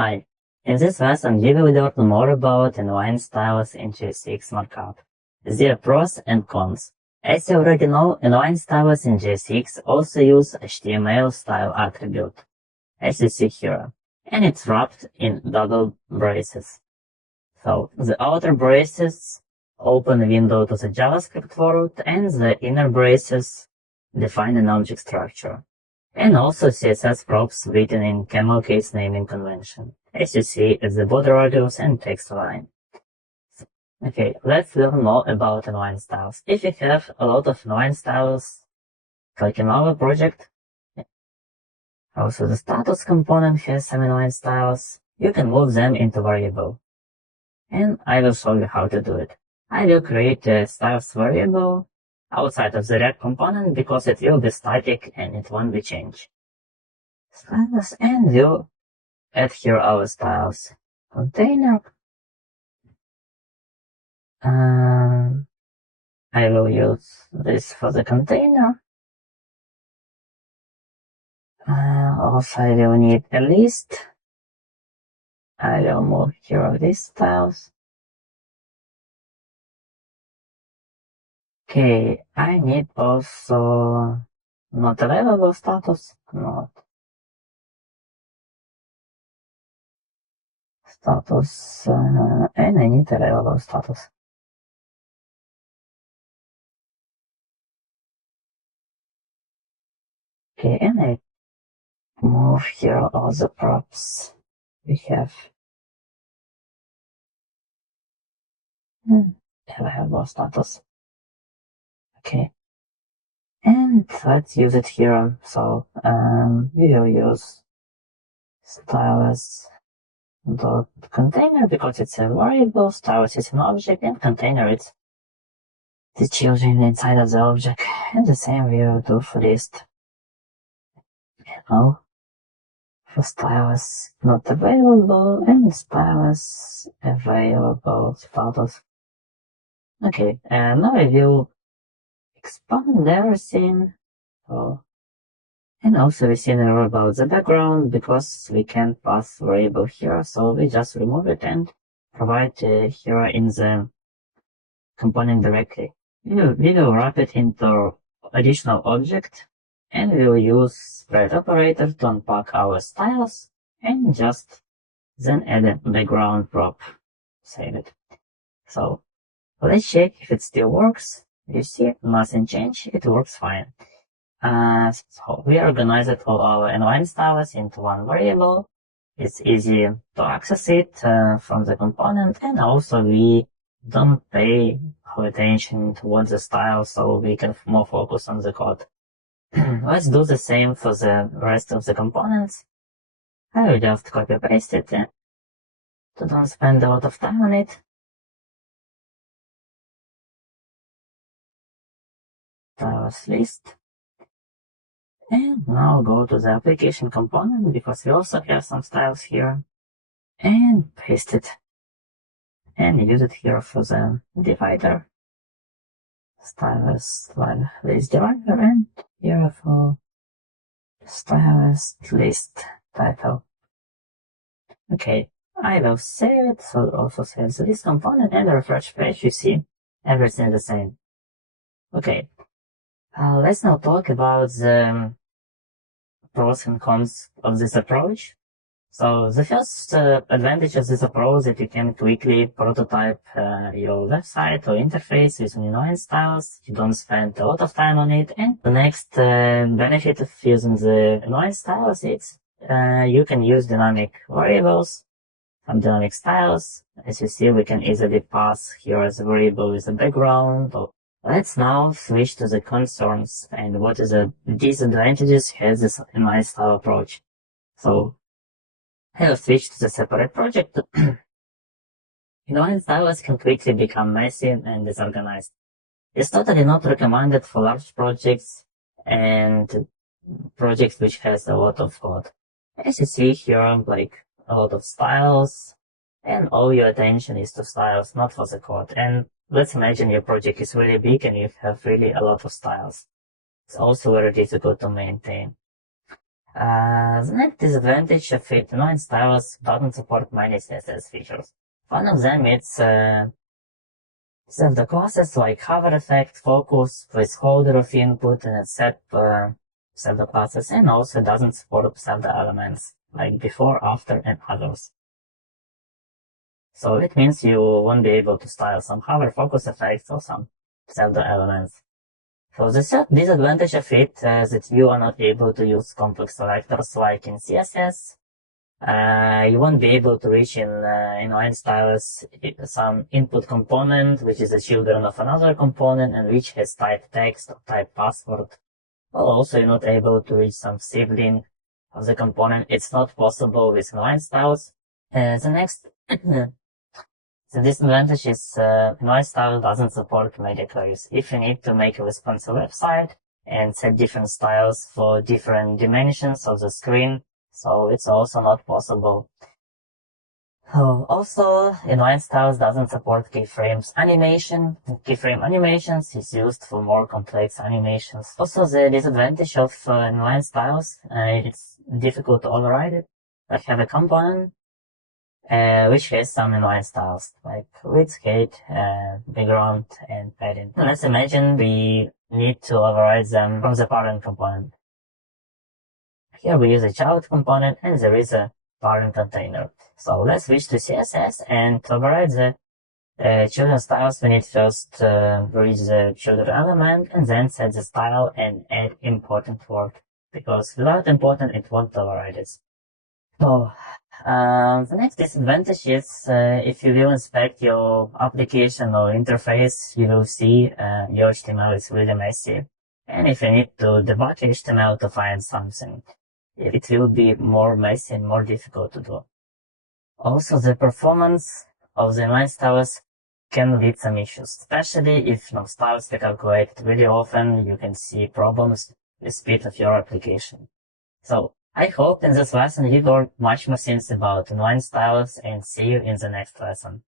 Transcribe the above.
Hi, in this lesson we will learn more about inline styles in JSX markup, their pros and cons. As you already know, inline styles in JSX also use HTML style attribute, as you see here, and it's wrapped in double braces. So the outer braces open a window to the JavaScript world, and the inner braces define an object structure. And also CSS props written in camel case naming convention, as you see at the border radius and text line. Okay, let's learn more about inline styles. If you have a lot of inline styles, like in our project, also the status component has some inline styles, you can move them into variable. And I will show you how to do it. I will create a styles variable outside of the React component because it will be static and it won't be changed. Styles, and we'll add here our styles container. I will use this for the container. Also I will need a list. I will move here these styles. Okay, I need also not available status, not status, and I need available status. Okay, and I move here all the props we have. Available status. Okay. And let's use it here. So we will use stylus.container because it's a variable, stylus is an object, and container it's the children inside of the object. And the same we will do for list. Now, for stylus not available and stylus available status. Okay, and now I will expand everything. So, and also we see an error about the background because we can't pass variable here, so we just remove it and provide here in the component directly. We will wrap it into additional object, and we will use spread operator to unpack our styles and just then add a background prop. Save it. So let's check if it still works. You see, nothing changed, it works fine. So we organized all our inline styles into one variable. It's easy to access it from the component, and also we don't pay attention towards the style, so we can more focus on the code. Let's do the same for the rest of the components. I will just copy paste it to don't spend a lot of time on it. Styles list. And now go to the application component because we also have some styles here, and paste it and use it here for the divider. Stylus list divider, and here for stylus list title. Okay, I will save it, so also save the list component, and refresh page, you see everything the same. Okay, let's now talk about the pros and cons of this approach. So the first advantage of this approach is that you can quickly prototype your website or interface with inline styles. You don't spend a lot of time on it. And the next benefit of using the inline styles is you can use dynamic variables, some dynamic styles. As you see, we can easily pass here as a variable with a background. Let's now switch to the concerns and what is the disadvantages has this inline style approach. So I will switch to the separate project. Inline styles can quickly become messy and disorganized. It's totally not recommended for large projects and projects which has a lot of code. As you see here, like a lot of styles, and all your attention is to styles, not for the code. And let's imagine your project is really big and you have really a lot of styles. It's also very difficult to maintain. The next disadvantage of inline styles doesn't support many CSS features. One of them is the classes like hover effect, focus, placeholder of input, and set pseudo classes, and also doesn't support pseudo elements like before, after, and others. So it means you won't be able to style some hover focus effects or some pseudo elements. So the third disadvantage of it is that you are not able to use complex selectors like in CSS. You won't be able to reach in inline styles some input component, which is the children of another component and which has type text or type password. Well, also you're not able to reach some sibling of the component. It's not possible with inline styles. The next the disadvantage is inline style doesn't support media queries. If you need to make a responsive website and set different styles for different dimensions of the screen, so it's also not possible. Also, inline styles doesn't support keyframes animation. Keyframe animations is used for more complex animations. Also, the disadvantage of inline styles, it's difficult to override it. I have a component which has some inline styles like width, height, background, and padding. Let's imagine we need to override them from the parent component. Here we use a child component and there is a parent container. So let's switch to CSS and to override the children styles. We need first reach the children element and then set the style and add important word, because without important it won't override it. So the next disadvantage is if you will inspect your application or interface, you will see your HTML is really messy. And if you need to debug HTML to find something, it will be more messy and more difficult to do. Also, the performance of the inline styles can lead some issues, especially if no styles are calculated really often. You can see problems with speed of your application. So I hope in this lesson you learned much more things about inline styles, and see you in the next lesson.